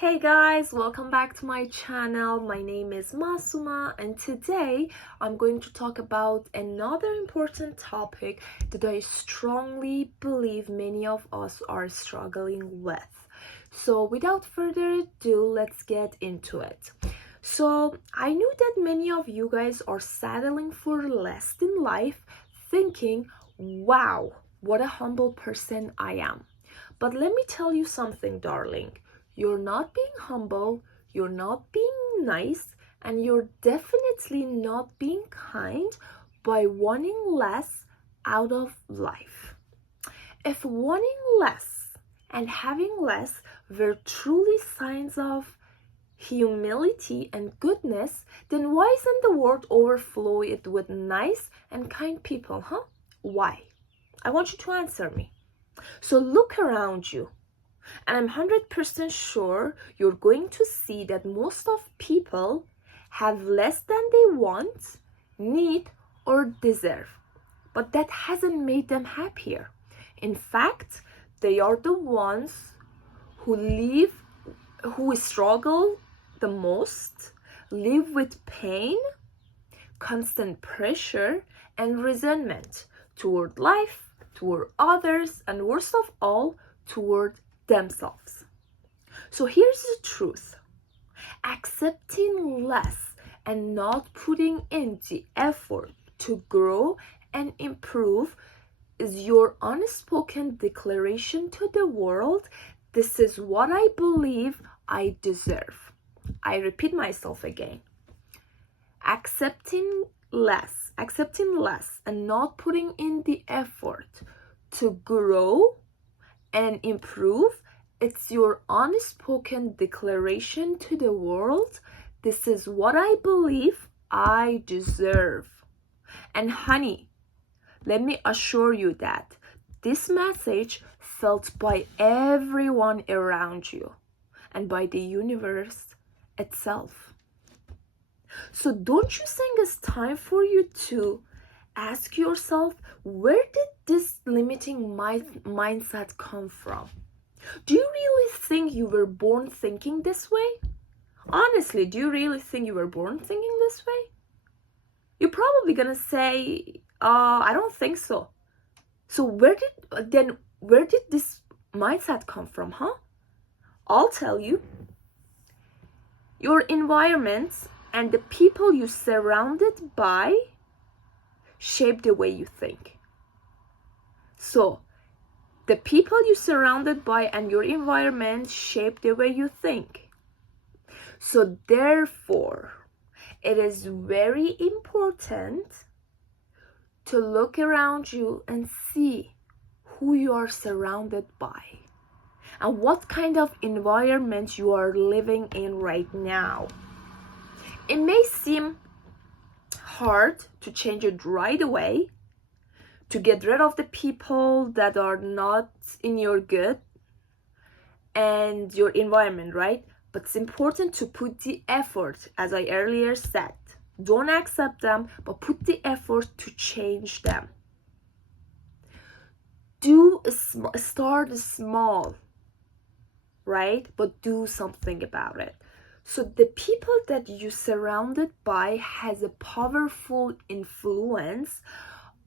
Hey guys, welcome back to my channel. My name is Masoumehm and today I'm going to talk about another important topic that I strongly believe many of us are struggling with. So without further ado, let's get into it. So I knew that many of you guys are settling for less in life, thinking, wow, what a humble person I am. But let me tell you something, darling. You're not being humble, you're not being nice, and you're definitely not being kind by wanting less out of life. If wanting less and having less were truly signs of humility and goodness, then why isn't the world overflow it with nice and kind people, huh? Why? I want you to answer me. So look around you. And I'm 100% sure you're going to see that most of people have less than they want, need, or deserve. But that hasn't made them happier. In fact, they are the ones who struggle the most, live with pain, constant pressure, and resentment toward life, toward others, and worst of all, toward themselves. So here's the truth. Accepting less and not putting in the effort to grow and improve is your unspoken declaration to the world. This is what I believe I deserve. I repeat myself again. Accepting less and not putting in the effort to grow and improve, it's your unspoken declaration to the world. This is what I believe I deserve. And honey, let me assure you that this message felt by everyone around you and by the universe itself. So don't you think it's time for you to ask yourself, where did this limiting mindset come from? Do you really think you were born thinking this way? Honestly, do you really think you were born thinking this way? You're probably gonna say, I don't think so. So where did this mindset come from, huh? I'll tell you. Your environment and the people you surrounded by shape the way you think. So the people you surrounded by and your environment shape the way you think. So therefore, it is very important to look around you and see who you are surrounded by and what kind of environment you are living in right now. It may seem hard to change it right away, to get rid of the people that are not in your good and your environment, right? But it's important to put the effort, as I earlier said. Don't accept them, but put the effort to change them. Start small, right? But do something about it. So the people that you surrounded by has a powerful influence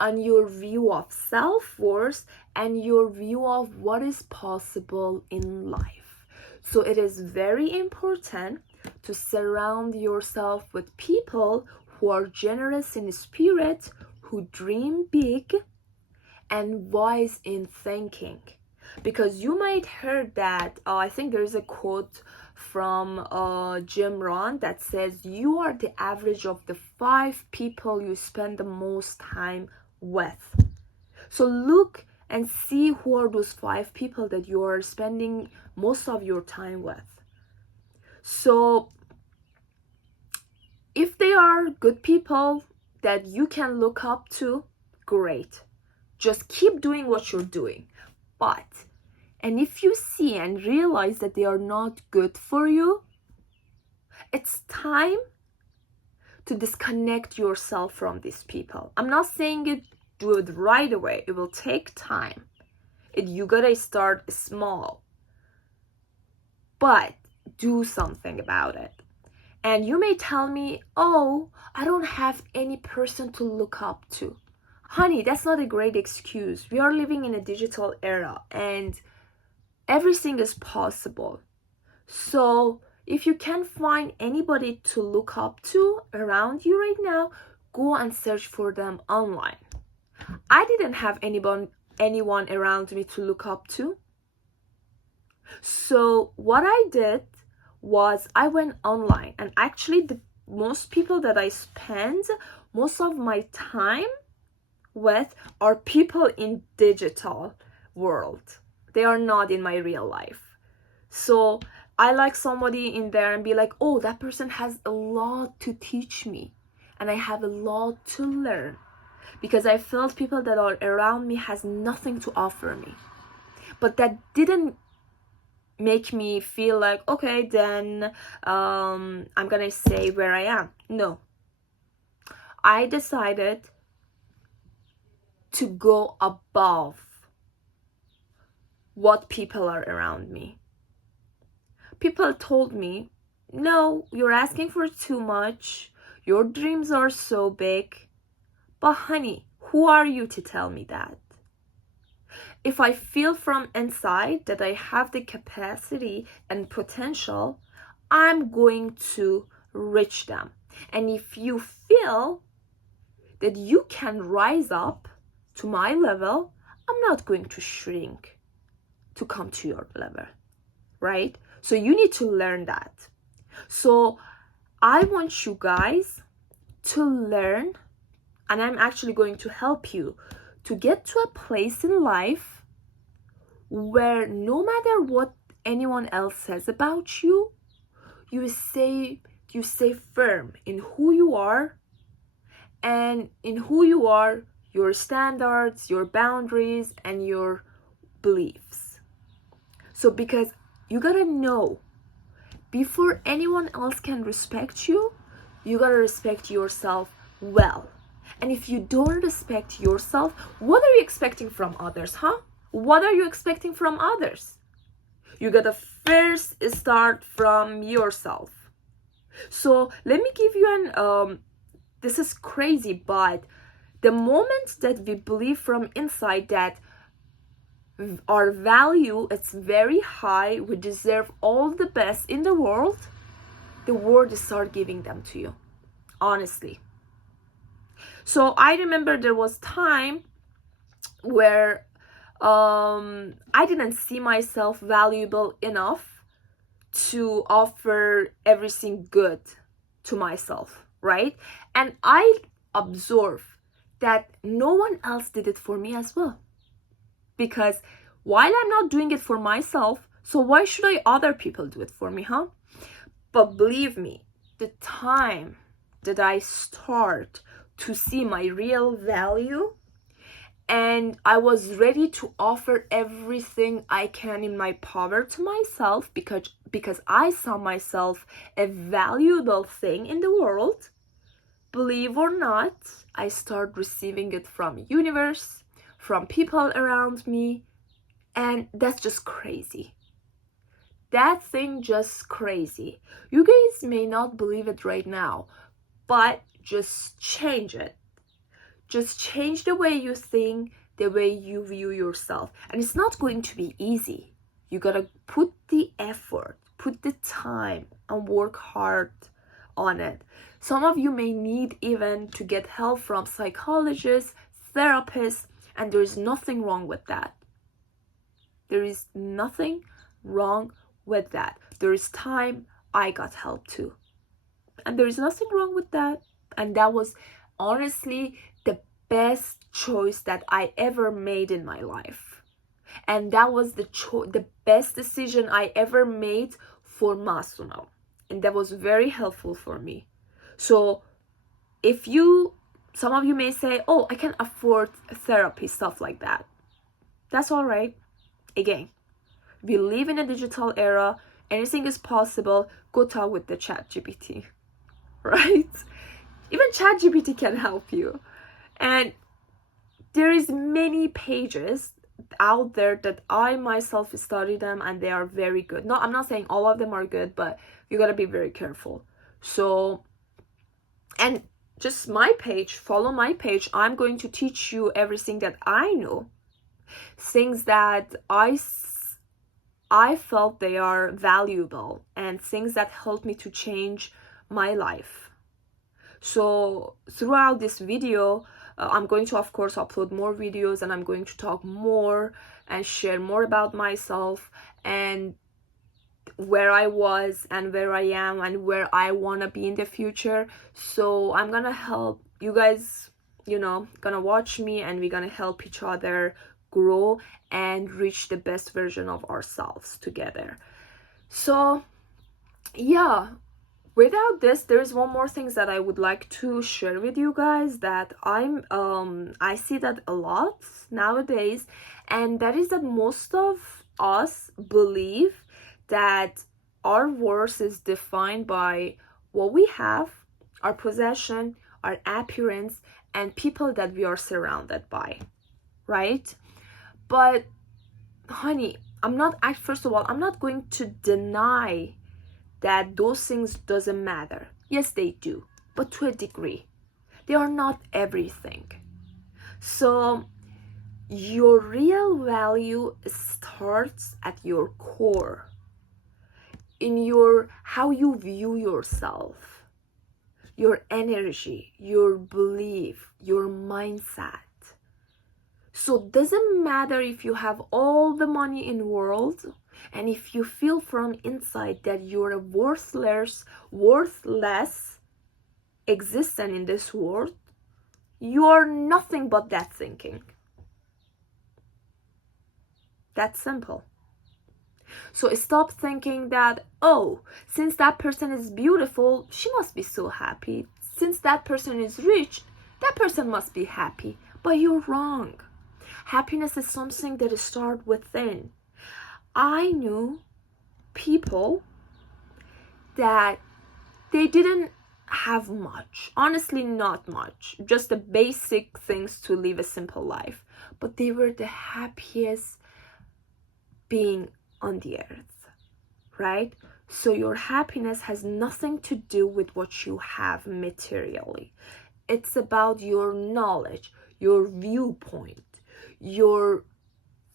on your view of self-worth and your view of what is possible in life. So it is very important to surround yourself with people who are generous in spirit, who dream big, and wise in thinking. Because you might heard that, I think there's a quote from Jim Rohn that says, you are the average of the 5 people you spend the most time with. So look and see who are those 5 people that you are spending most of your time with. So if they are good people that you can look up to, great. Just keep doing what you're doing. And if you see and realize that they are not good for you, it's time to disconnect yourself from these people. I'm not saying do it right away. It will take time. You gotta start small. But do something about it. And you may tell me, oh, I don't have any person to look up to. Honey, that's not a great excuse. We are living in a digital era and everything is possible. So if you can't find anybody to look up to around you right now, go and search for them online. I didn't have anyone around me to look up to. So what I did was I went online, and actually the most people that I spend most of my time with are people in digital world. They are not in my real life. So I like somebody in there and be like, oh, that person has a lot to teach me and I have a lot to learn, because I felt people that are around me has nothing to offer me. But that didn't make me feel like, okay, then I'm gonna stay where I am. No, I decided to go above what people are around me. People told me, no, you're asking for too much, your dreams are so big. But honey, who are you to tell me that? If I feel from inside that I have the capacity and potential, I'm going to reach them. And if you feel that you can rise up to my level, I'm not going to shrink to come to your level, right? So you need to learn that. So I want you guys to learn, and I'm actually going to help you to get to a place in life where no matter what anyone else says about you, you stay firm in who you are, and in who you are, your standards, your boundaries, and your beliefs. So because you gotta know, before anyone else can respect you, you gotta respect yourself well. And if you don't respect yourself, what are you expecting from others, huh? What are you expecting from others? You gotta first start from yourself. So let me give you an this is crazy, but the moment that we believe from inside that our value is very high, we deserve all the best in the world start giving them to you, honestly. So I remember there was time where I didn't see myself valuable enough to offer everything good to myself, right? And I observed that no one else did it for me as well. Because while I'm not doing it for myself, so why should other people do it for me, huh? But believe me, the time that I start to see my real value, and I was ready to offer everything I can in my power to myself, because I saw myself a valuable thing in the world, believe or not, I start receiving it from universe, from people around me, and that's just crazy. That thing just crazy. You guys may not believe it right now, but just change it. Just change the way you think, the way you view yourself. And it's not going to be easy. You gotta put the effort, put the time, and work hard on it. Some of you may need even to get help from psychologists, therapists, and there is nothing wrong with that. There is nothing wrong with that. There is time I got help too. And there is nothing wrong with that. And that was honestly the best choice that I ever made in my life. And that was the best decision I ever made for masoumehm. And that was very helpful for me. So some of you may say, oh, I can afford therapy, stuff like that. That's all right. Again, we live in a digital era. Anything is possible. Go talk with the ChatGPT, right? Even ChatGPT can help you. And there is many pages out there that I myself study them, and they are very good. No, I'm not saying all of them are good, but you gotta be very careful. So, and just my page, follow my page. I'm going to teach you everything that I know, things that I felt they are valuable, and things that helped me to change my life. So throughout this video, I'm going to, of course, upload more videos, and I'm going to talk more and share more about myself and where I was and where I am and where I want to be in the future. So I'm gonna help you guys, gonna watch me, and we're gonna help each other grow and reach the best version of ourselves together. So yeah, without this, there is one more thing that I would like to share with you guys, that I see that a lot nowadays, and that is that most of us believe that our worth is defined by what we have, our possession, our appearance, and people that we are surrounded by, right? But honey, first of all, I'm not going to deny that those things doesn't matter. Yes, they do, but to a degree. They are not everything. So your real value starts at your core, in your how you view yourself, your energy, your belief, your mindset. So it doesn't matter if you have all the money in the world, and if you feel from inside that you're a worthless existence in this world, you are nothing but that thinking. That's simple. So stop thinking that, oh, since that person is beautiful, she must be so happy. Since that person is rich, that person must be happy. But you're wrong. Happiness is something that starts within. I knew people that they didn't have much. Honestly, not much. Just the basic things to live a simple life. But they were the happiest being on the earth, right? So your happiness has nothing to do with what you have materially. It's about your knowledge, your viewpoint, your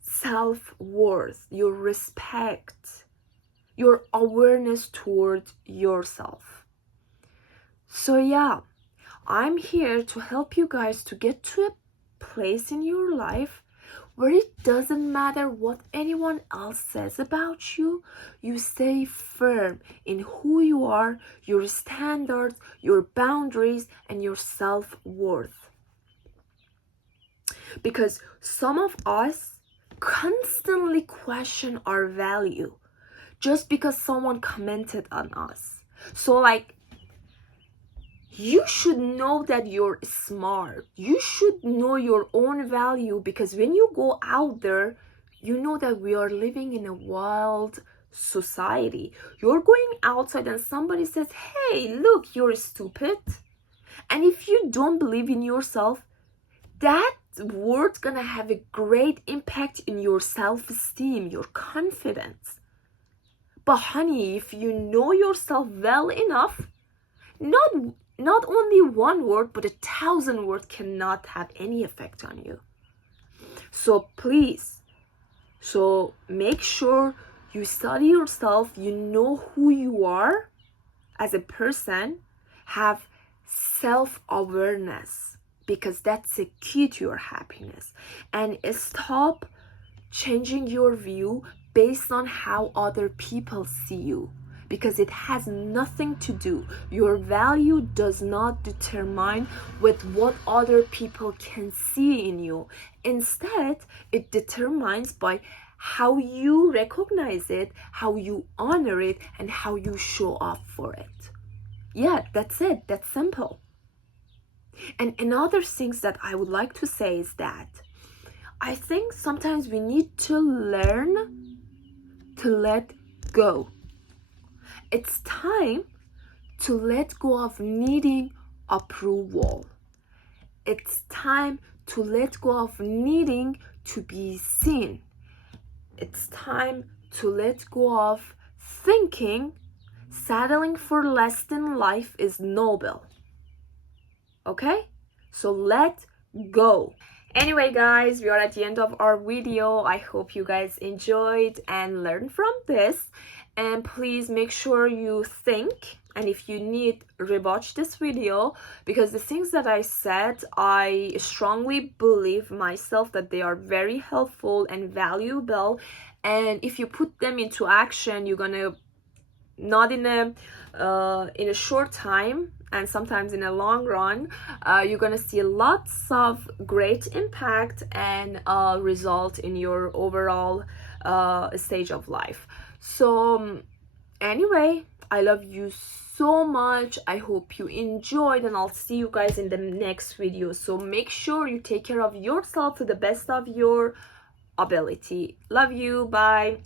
self-worth, your respect, your awareness towards yourself. So yeah, I'm here to help you guys to get to a place in your life where it doesn't matter what anyone else says about you. You stay firm in who you are, your standards, your boundaries, and your self-worth. Because some of us constantly question our value just because someone commented on us. So you should know that you're smart. You should know your own value, because when you go out there, you know that we are living in a wild society. You're going outside and somebody says, hey, look, you're stupid. And if you don't believe in yourself, that word's gonna have a great impact in your self-esteem, your confidence. But honey, if you know yourself well enough, not only one word, but 1,000 words cannot have any effect on you. So please, make sure you study yourself, you know who you are as a person, have self-awareness, because that's the key to your happiness. And stop changing your view based on how other people see you, because it has nothing to do. Your value does not determine with what other people can see in you. Instead, it determines by how you recognize it, how you honor it, and how you show up for it. Yeah, that's it. That's simple. And another thing that I would like to say is that I think sometimes we need to learn to let go. It's time to let go of needing approval. It's time to let go of needing to be seen. It's time to let go of thinking settling for less than life is noble. Okay? So let go. Anyway, guys, we are at the end of our video. I hope you guys enjoyed and learned from this. And please make sure you think, and if you need, rewatch this video, because the things that I said, I strongly believe myself that they are very helpful and valuable. And if you put them into action, you're gonna, not in a short time, and sometimes in a long run, you're gonna see lots of great impact and result in your overall stage of life. So anyway, I love you so much. I hope you enjoyed, and I'll see you guys in the next video. So make sure you take care of yourself to the best of your ability. Love you. Bye.